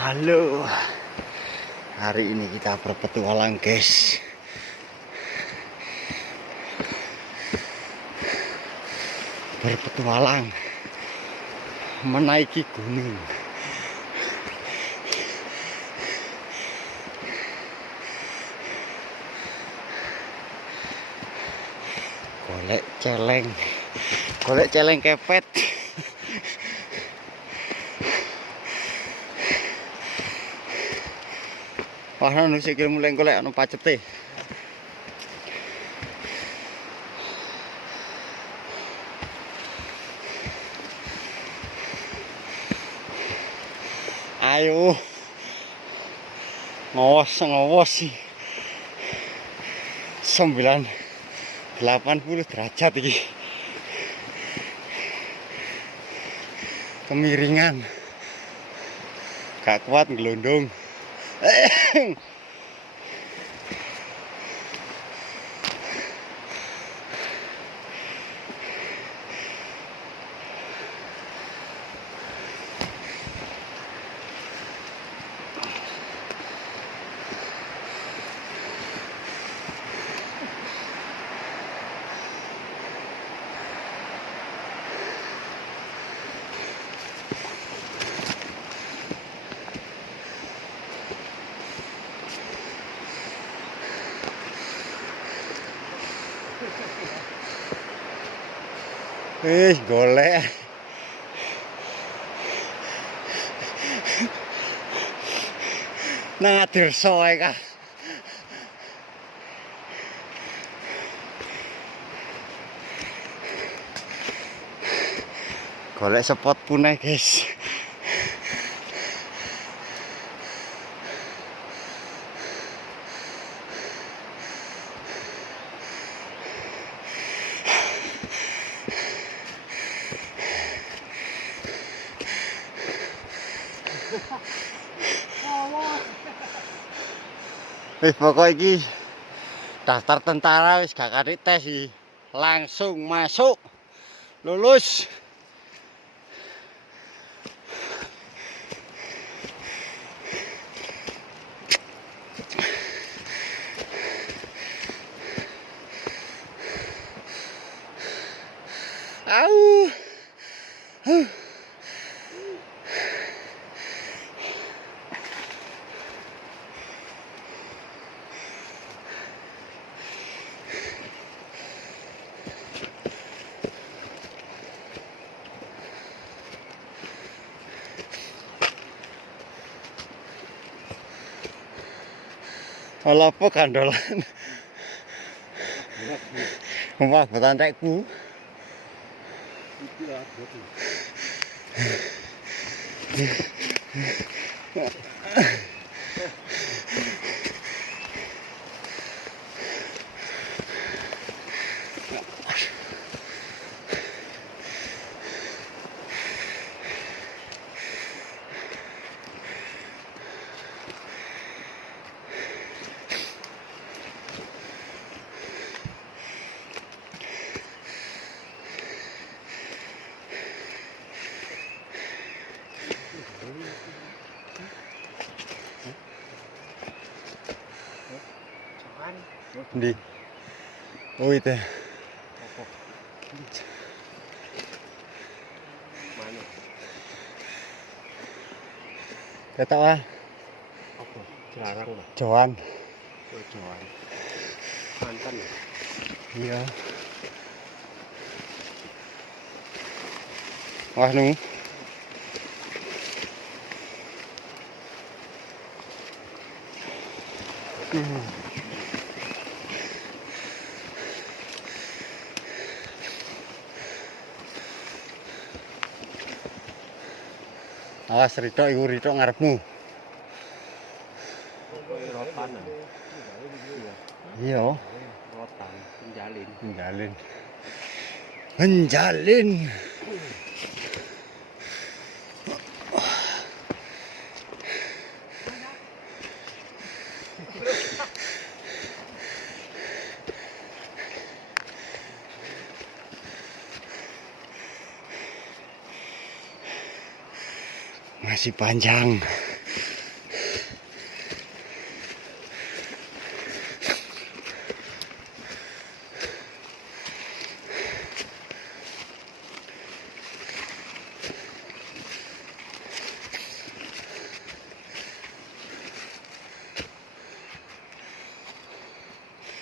Halo, hari ini kita berpetualang, guys. Berpetualang menaiki gunung. Golek celeng kepet. Wah, anu sikil mulai golek anu pacete. Ayo. Ngawas sih. 80 derajat iki. Kemiringan. Gak kuat ngelondong. Golek. Nang adirsa ae kah. Golek spot puneh, guys. Pokok iki daftar tentara wis gak kate tes iki. Langsung masuk. Lulus. Au. Olah apa kandolan. Wah, botan tekku. Ndi. Oh itu. Mana? Ketok ah. Apa? Jarang lah. Joan. Oh, Joan. Mantan ya? Iya. Wah nu. Awas Ridho, iku Ridho ngarepmu. Rotan. Iya. Rotan, Menjalin. Masih panjang.